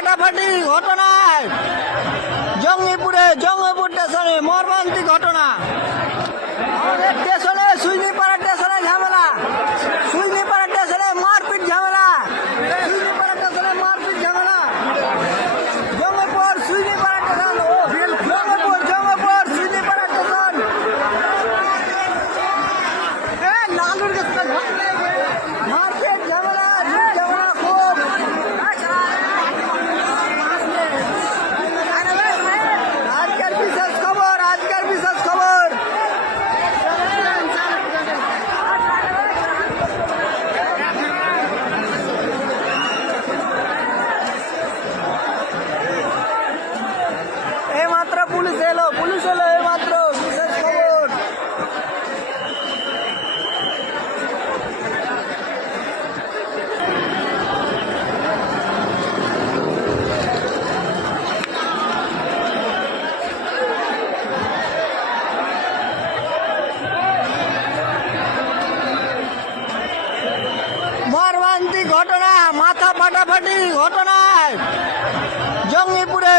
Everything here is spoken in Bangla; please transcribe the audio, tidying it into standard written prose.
ফাটাফাটি ঘটনায় জঙ্গিপুর স্টেশনে মর্মান্তিক ঘটনা। আমাদের স্টেশনে সুইনিপাড়া স্টেশনে ঝামেলা, সুইনিপাড়া স্টেশনে মারপিট ঝামেলা, সুইনিপাড়া স্টেশনে মারপিট ঝামেলা। Jangipur Suinipara station, Jangipur Suinipara station. লালুর কাছে মারপিট ঝামেলা, ঝামেলা খুব। আজকের বিশেষ খবর, আজকের বিশেষ খবর। এইমাত্র পুলিশ এলো এইমাত্র। বিশেষ খবর। মর্মান্তিক ঘটনা, মাথা ফাটাফাটি ঘটনায় জঙ্গিপুরে